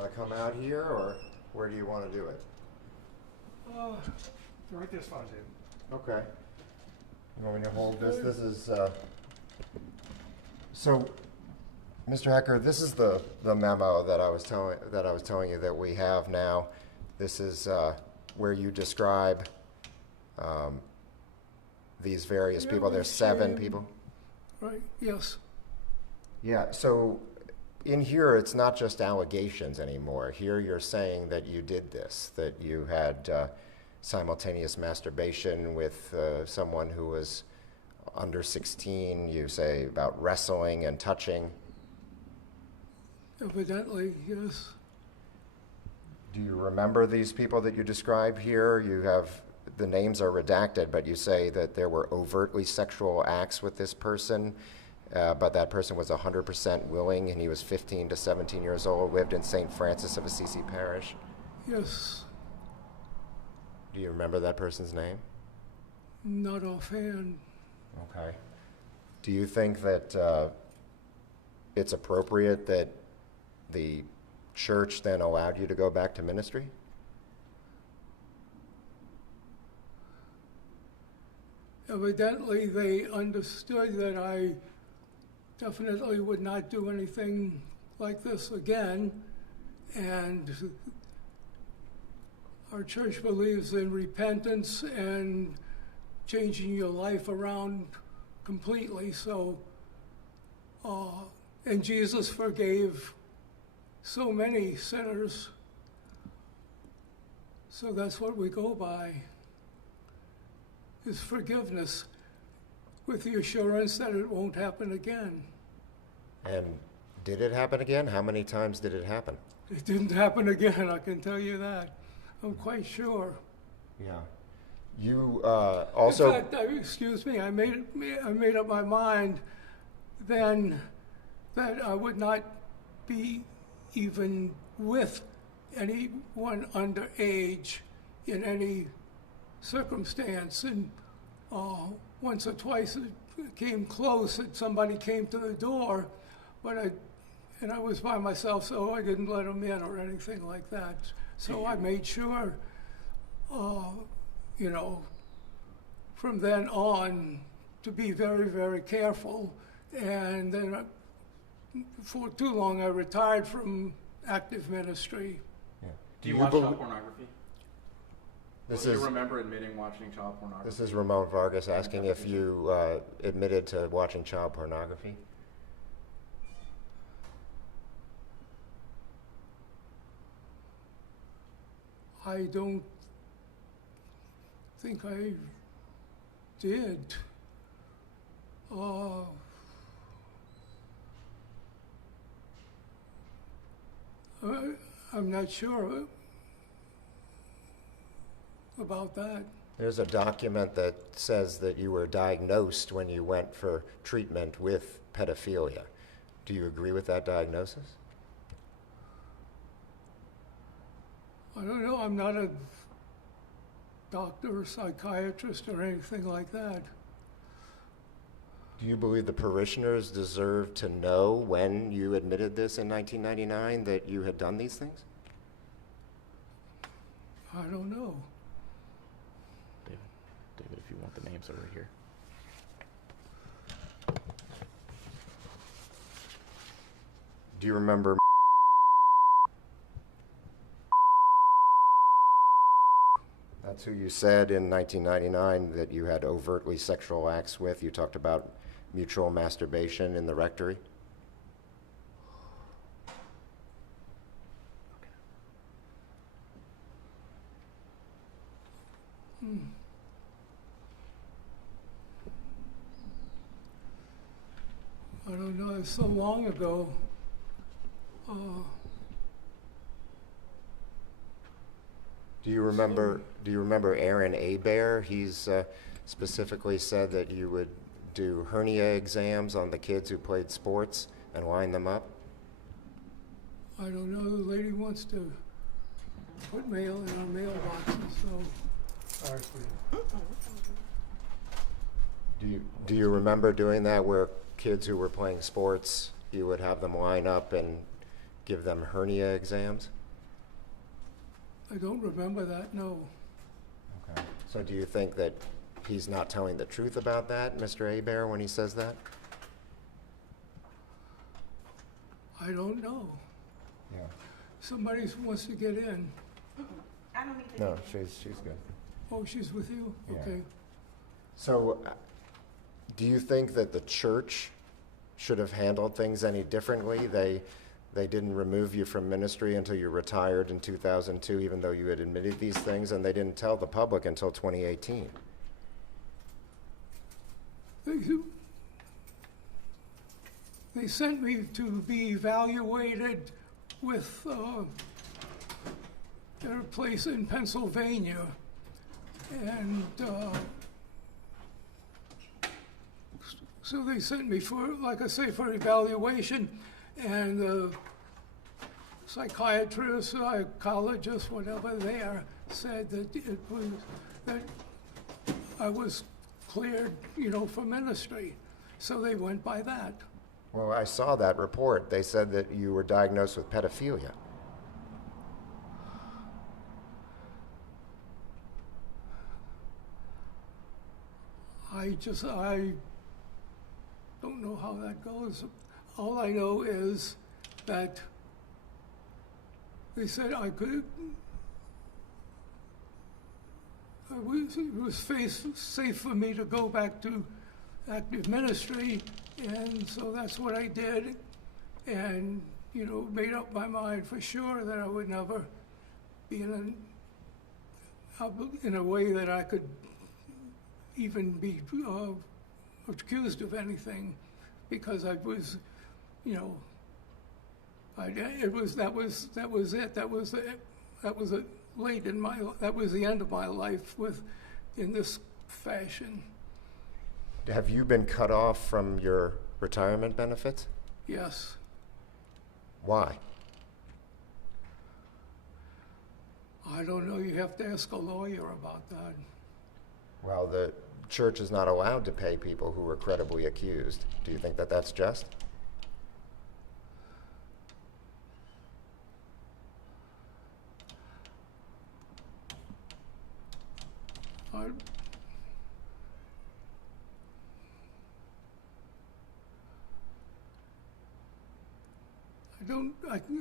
want to come out here, or where do you want to do it? Right there's fine, David. Okay. You want me to hold this? This is, so, Mr. Hecker, this is the memo that I was telling you that we have now. This is where you describe these various people. There's 7 people. Right, yes. Yeah, so in here, it's not just allegations anymore. Here you're saying that you did this, that you had simultaneous masturbation with someone who was under 16. You say about wrestling and touching. Evidently, yes. Do you remember these people that you describe here? You have, the names are redacted, but you say that there were overtly sexual acts with this person, but that person was 100% willing, and he was 15 to 17 years old, lived in St. Francis of Assisi Parish. Yes. Do you remember that person's name? Not offhand. Okay. Do you think that it's appropriate that the church then allowed you to go back to ministry? Evidently, they understood that I definitely would not do anything like this again, and our church believes in repentance and changing your life around completely. So, and Jesus forgave so many sinners. So that's what we go by, is forgiveness, with the assurance that it won't happen again. And did it happen again? How many times did it happen? It didn't happen again, I can tell you that. I'm quite sure. Yeah. You also... In fact, excuse me, I made up my mind then that I would not be even with anyone underage in any circumstance. And once or twice it came close that somebody came to the door, but I was by myself, so I didn't let them in or anything like that. So I made sure, from then on to be very, very careful. And then for too long I retired from active ministry. Yeah. Do you watch child pornography? Do you remember admitting watching child pornography? This is Ramon Vargas asking if you admitted to watching child pornography. I don't think I did. I'm not sure about that. There's a document that says that you were diagnosed when you went for treatment with pedophilia. Do you agree with that diagnosis? I don't know, I'm not a doctor or psychiatrist or anything like that. Do you believe the parishioners deserve to know when you admitted this in 1999 that you had done these things? I don't know. David, if you want the names over here. Do you remember? That's who you said in 1999 that you had overtly sexual acts with. You talked about mutual masturbation in the rectory. I don't know, it's so long ago. Do you remember Aaron Abear? He's specifically said that you would do hernia exams on the kids who played sports and line them up. I don't know, the lady wants to put mail in our mailboxes, so. Sorry, Steve. Do you remember doing that, where kids who were playing sports, you would have them line up and give them hernia exams? I don't remember that, no. Okay. So do you think that he's not telling the truth about that, Mr. Hebert, when he says that? I don't know. Yeah. Somebody wants to get in. I don't need to. No, she's good. Oh, she's with you? Yeah. Okay. So, do you think that the church should have handled things any differently? They didn't remove you from ministry until you retired in 2002, even though you had admitted these things, and they didn't tell the public until 2018. They sent me to be evaluated with at a place in Pennsylvania, and so they sent me for, like I say, for evaluation, and the psychiatrist, psychologist, whatever there, said that that I was cleared, for ministry. So they went by that. Well, I saw that report. They said that you were diagnosed with pedophilia. I don't know how that goes. All I know is that they said it was safe for me to go back to active ministry, and so that's what I did, and, made up my mind for sure that I would never be in a way that I could even be accused of anything, because I was, that was the end of my life in this fashion. Have you been cut off from your retirement benefits? Yes. Why? I don't know. You have to ask a lawyer about that. Well, the church is not allowed to pay people who were credibly accused. Do you think that that's just?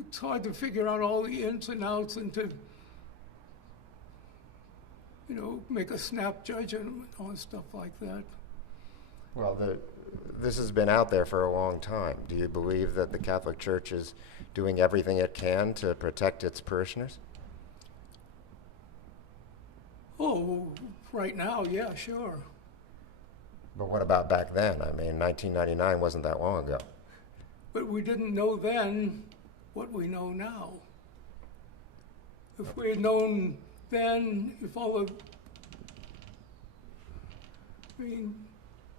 It's hard to figure out all the ins and outs and to, make a snap judgment on stuff like that. Well, this has been out there for a long time. Do you believe that the Catholic Church is doing everything it can to protect its parishioners? Oh, right now, yeah, sure. But what about back then? 1999 wasn't that long ago. But we didn't know then what we know now. If we had known then,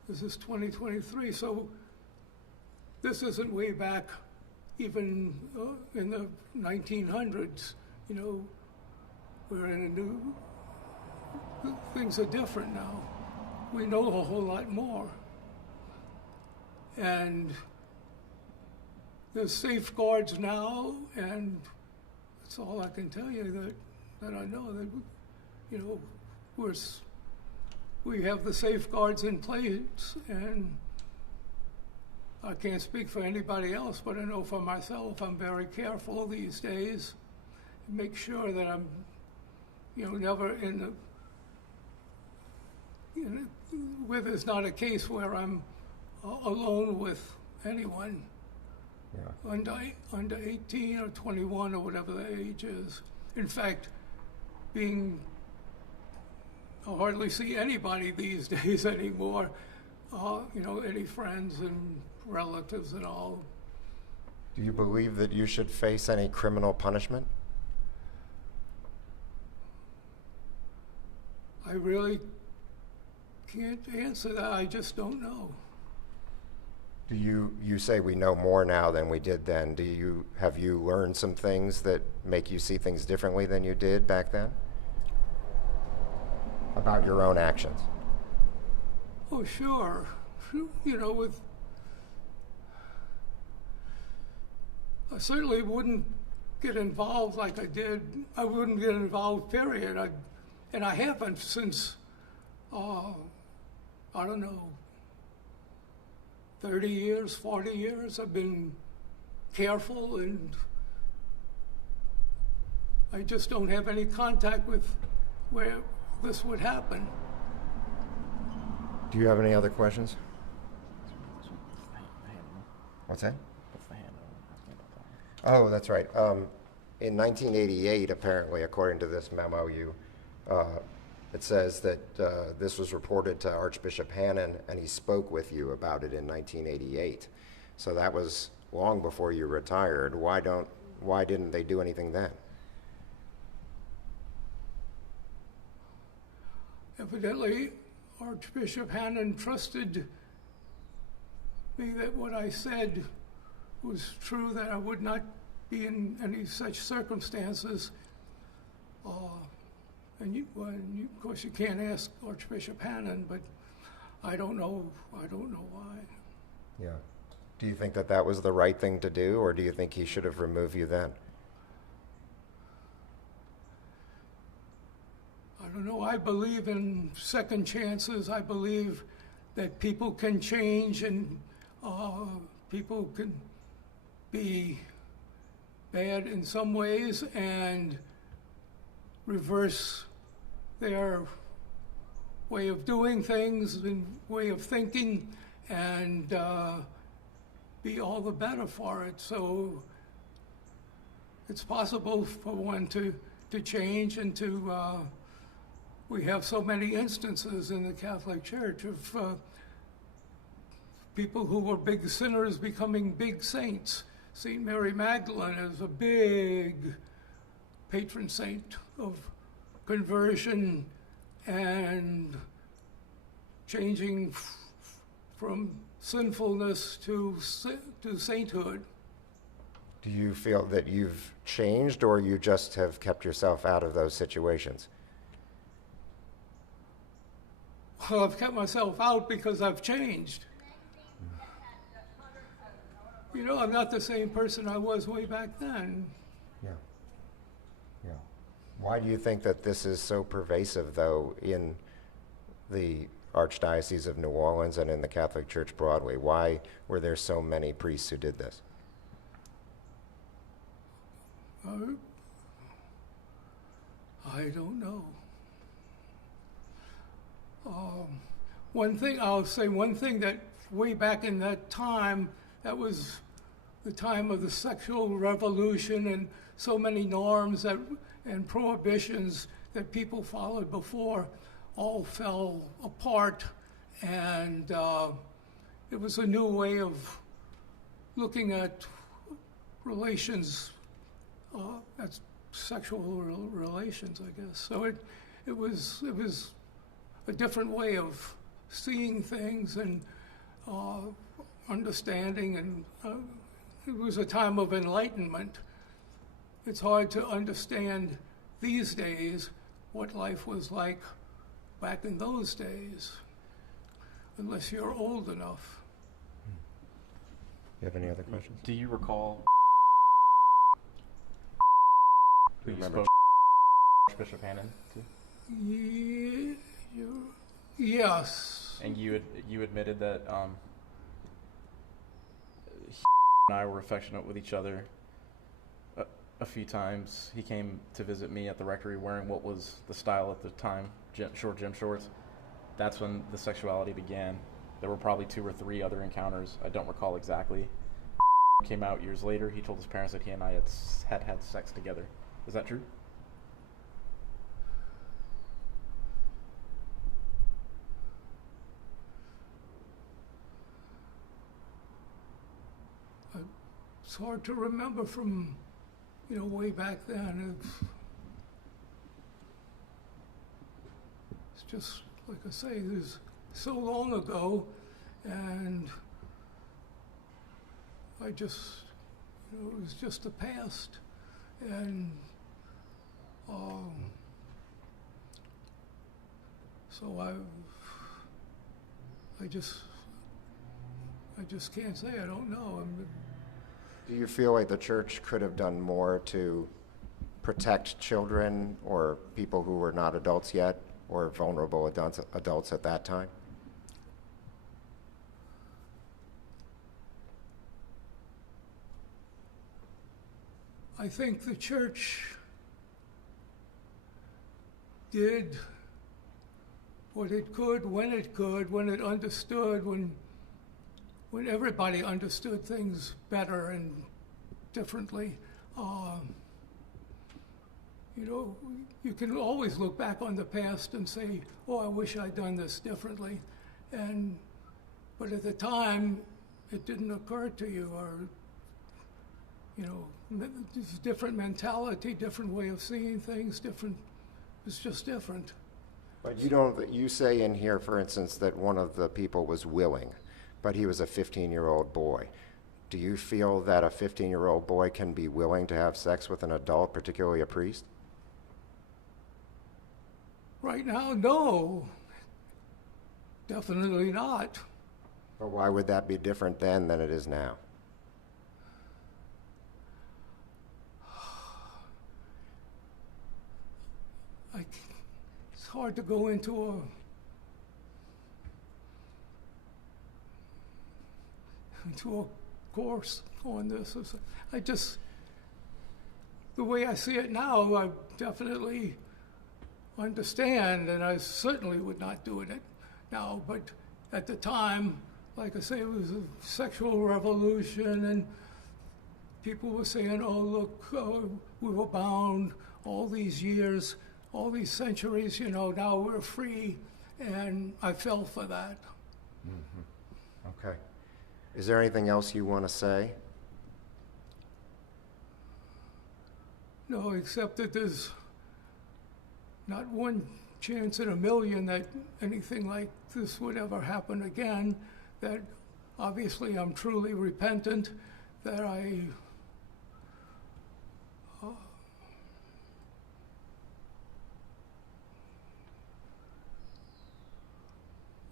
this is 2023, so this isn't way back even in the 1900s, we're in a new, things are different now. We know a whole lot more. And there's safeguards now, and that's all I can tell you that I know, that, we have the safeguards in place, and I can't speak for anybody else, but I know for myself, I'm very careful these days. Make sure that I'm, never where there's not a case where I'm alone with anyone. Yeah. Under 18 or 21 or whatever the age is. In fact, I hardly see anybody these days anymore, any friends and relatives and all. Do you believe that you should face any criminal punishment? I really can't answer that. I just don't know. You say we know more now than we did then. Have you learned some things that make you see things differently than you did back then? About your own actions? Oh, sure. I certainly wouldn't get involved like I did. I wouldn't get involved, period. And I haven't since, I don't know, 30 years, 40 years. I've been careful, and I just don't have any contact with where this would happen. Do you have any other questions? What's that? What's the handle? Asking about that one. Oh, that's right. In 1988, apparently, according to this memo, it says that this was reported to Archbishop Hannon, and he spoke with you about it in 1988. So that was long before you retired. Why didn't they do anything then? Evidently, Archbishop Hannon trusted me that what I said was true, that I would not be in any such circumstances. Of course, you can't ask Archbishop Hannon, but I don't know why. Yeah. Do you think that that was the right thing to do, or do you think he should have removed you then? I don't know. I believe in second chances. I believe that people can change, and people can be bad in some ways and reverse their way of doing things and way of thinking, and be all the better for it. So it's possible for one to change and to we have so many instances in the Catholic Church of people who were big sinners becoming big saints. St. Mary Magdalene is a big patron saint of conversion and changing from sinfulness to sainthood. Do you feel that you've changed, or you just have kept yourself out of those situations? Well, I've kept myself out because I've changed. You know, I'm not the same person I was way back then. Yeah. Yeah. Why do you think that this is so pervasive, though, in the Archdiocese of New Orleans and in the Catholic Church broadly? Why were there so many priests who did this? I don't know. One thing that way back in that time, that was the time of the sexual revolution, and so many norms and prohibitions that people followed before all fell apart, and it was a new way of looking at relations, at sexual relations, I guess. So it was a different way of seeing things and understanding, and it was a time of enlightenment. It's hard to understand these days what life was like back in those days, unless you're old enough. You have any other questions? Do you recall who you Remember spoke Bishop Hannon to? Yes. And you admitted that he and I were affectionate with each other a few times. He came to visit me at the rectory wearing what was the style at the time, short gym shorts. That's when the sexuality began. There were probably 2 or 3 other encounters. I don't recall exactly. Came out years later. He told his parents that he and I had sex together. Is that true? It's hard to remember from, way back then. It's just, like I say, it was so long ago, and I just, it was just the past, and so I just can't say. I don't know. Do you feel like the church could have done more to protect children or people who were not adults yet or vulnerable adults at that time? I think the church did what it could, when it understood, when everybody understood things better and differently. You know, you can always look back on the past and say, oh, I wish I'd done this differently. But at the time, it didn't occur to you, or, you know, different mentality, different way of seeing things, it's just different. But you say in here, for instance, that one of the people was willing, but he was a 15-year-old boy. Do you feel that a 15-year-old boy can be willing to have sex with an adult, particularly a priest? Right now, no. Definitely not. But why would that be different then than it is now? It's hard to go into a course on this. The way I see it now, I definitely understand, and I certainly would not do it now. But at the time, like I say, it was a sexual revolution, and people were saying, oh, look, we were bound all these years, all these centuries, you know, now we're free, and I fell for that. Mm-hmm. Okay. Is there anything else you want to say? No, except that there's not one chance in a million that anything like this would ever happen again, that obviously I'm truly repentant, that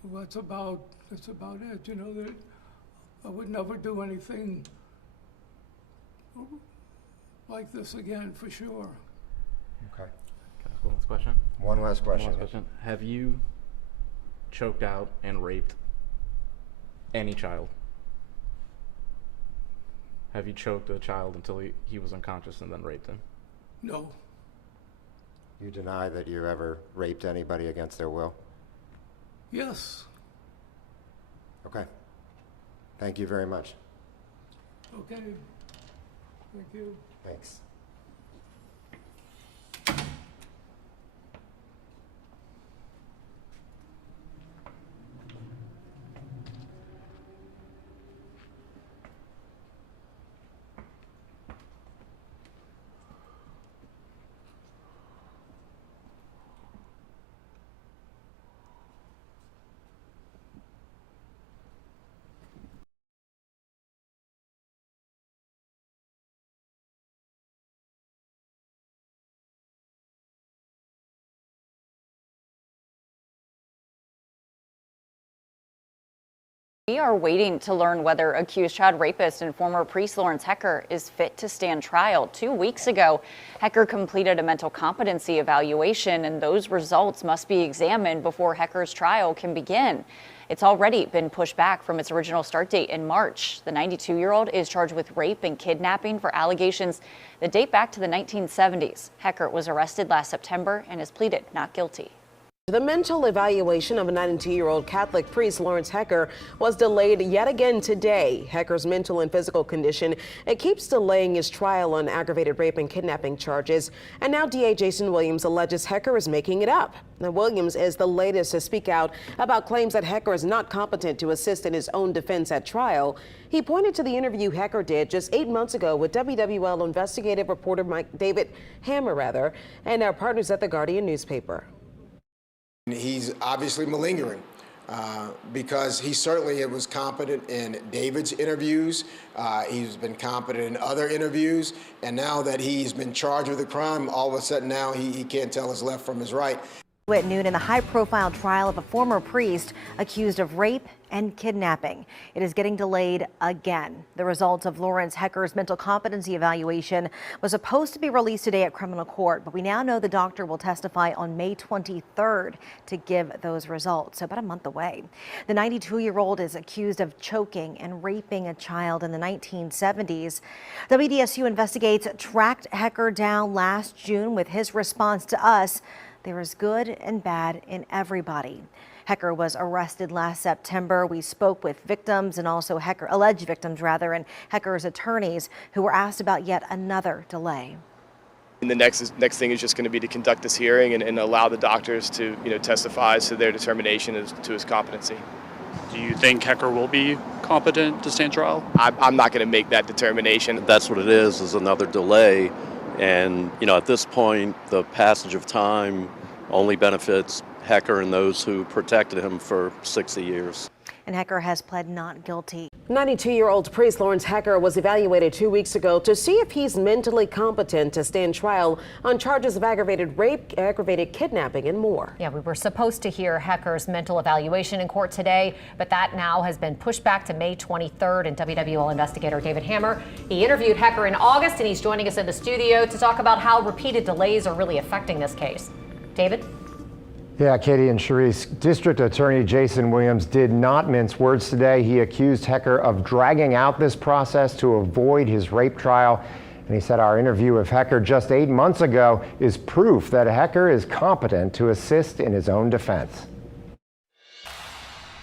well, that's about it, you know, that I would never do anything like this again, for sure. Okay. Can I ask one last question? One last question. One last question. Have you choked out and raped any child? Have you choked a child until he was unconscious and then raped him? No. You deny that you ever raped anybody against their will? Yes. Okay. Thank you very much. Okay. Thank you. Thanks. We are waiting to learn whether accused child rapist and former priest Lawrence Hecker is fit to stand trial. 2 weeks ago, Hecker completed a mental competency evaluation, and those results must be examined before Hecker's trial can begin. It's already been pushed back from its original start date in March. The 92-year-old is charged with rape and kidnapping for allegations that date back to the 1970s. Hecker was arrested last September and has pleaded not guilty. The mental evaluation of a 92-year-old Catholic priest, Lawrence Hecker, was delayed yet again today. Hecker's mental and physical condition, it keeps delaying his trial on aggravated rape and kidnapping charges. And now DA Jason Williams alleges Hecker is making it up. Now, Williams is the latest to speak out about claims that Hecker is not competent to assist in his own defense at trial. He pointed to the interview Hecker did just 8 months ago with WWL investigative reporter David Hammer, and our partners at the Guardian newspaper. He's obviously malingering because he certainly was competent in David's interviews. He's been competent in other interviews. And now that he's been charged with a crime, all of a sudden now he can't tell his left from his right. At noon in the high-profile trial of a former priest accused of rape and kidnapping. It is getting delayed again. The results of Lawrence Hecker's mental competency evaluation was supposed to be released today at criminal court, but we now know the doctor will testify on May 23rd to give those results, so about a month away. The 92-year-old is accused of choking and raping a child in the 1970s. WDSU Investigates tracked Hecker down last June with his response to us: "There is good and bad in everybody." Hecker was arrested last September. We spoke with victims and also alleged victims and Hecker's attorneys who were asked about yet another delay. And the next thing is just going to be to conduct this hearing and allow the doctors to testify as to their determination as to his competency. Do you think Hecker will be competent to stand trial? I'm not going to make that determination. That's what it is another delay. And, at this point, the passage of time only benefits Hecker and those who protected him for 60 years. And Hecker has pled not guilty. 92-year-old priest Lawrence Hecker was evaluated 2 weeks ago to see if he's mentally competent to stand trial on charges of aggravated rape, aggravated kidnapping, and more. Yeah, we were supposed to hear Hecker's mental evaluation in court today, but that now has been pushed back to May 23rd. And WWL investigator David Hammer, he interviewed Hecker in August, and he's joining us in the studio to talk about how repeated delays are really affecting this case. David? Yeah, Katie and Charisse, District Attorney Jason Williams did not mince words today. He accused Hecker of dragging out this process to avoid his rape trial. And he said our interview with Hecker just 8 months ago is proof that Hecker is competent to assist in his own defense.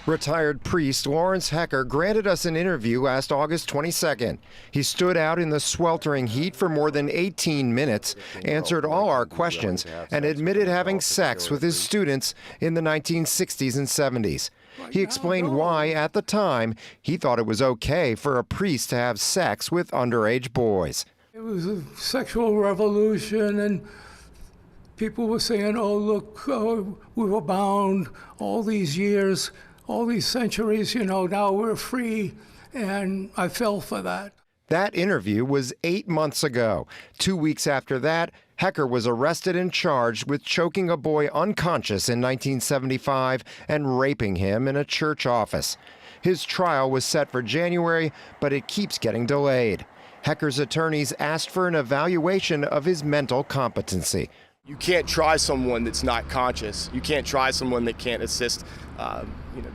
Retired priest Lawrence Hecker granted us an interview last August 22nd. He stood out in the sweltering heat for more than 18 minutes, answered all our questions, and admitted having sex with his students in the 1960s and 70s. He explained why, at the time, he thought it was okay for a priest to have sex with underage boys. It was a sexual revolution, and people were saying, "Oh, look, we were bound all these years, all these centuries, now we're free," and I fell for that. That interview was 8 months ago. 2 weeks after that, Hecker was arrested and charged with choking a boy unconscious in 1975 and raping him in a church office. His trial was set for January, but it keeps getting delayed. Hecker's attorneys asked for an evaluation of his mental competency. You can't try someone that's not conscious. You can't try someone that can't assist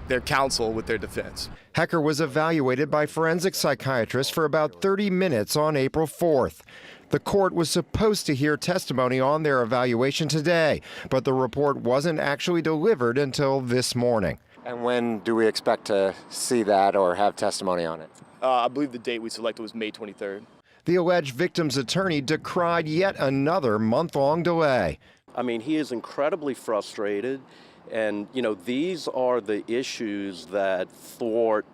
their counsel with their defense. Hecker was evaluated by forensic psychiatrists for about 30 minutes on April 4th. The court was supposed to hear testimony on their evaluation today, but the report wasn't actually delivered until this morning. And when do we expect to see that or have testimony on it? I believe the date we selected was May 23rd. The alleged victim's attorney decried yet another month-long delay. I mean, he is incredibly frustrated. And, these are the issues that thwart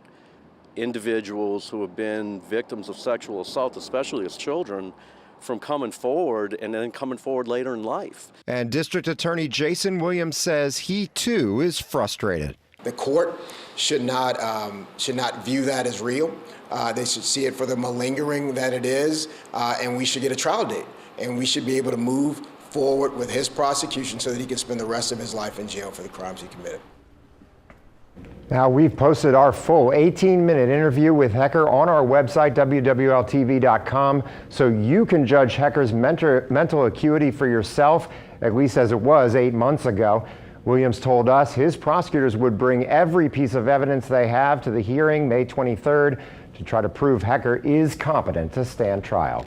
individuals who have been victims of sexual assault, especially as children, from coming forward and then coming forward later in life. And District Attorney Jason Williams says he, too, is frustrated. The court should not view that as real. They should see it for the malingering that it is, and we should get a trial date. And we should be able to move forward with his prosecution so that he can spend the rest of his life in jail for the crimes he committed. Now, we've posted our full 18-minute interview with Hecker on our website, WWLTV.com, so you can judge Hecker's mental acuity for yourself, at least as it was 8 months ago. Williams told us his prosecutors would bring every piece of evidence they have to the hearing May 23rd to try to prove Hecker is competent to stand trial.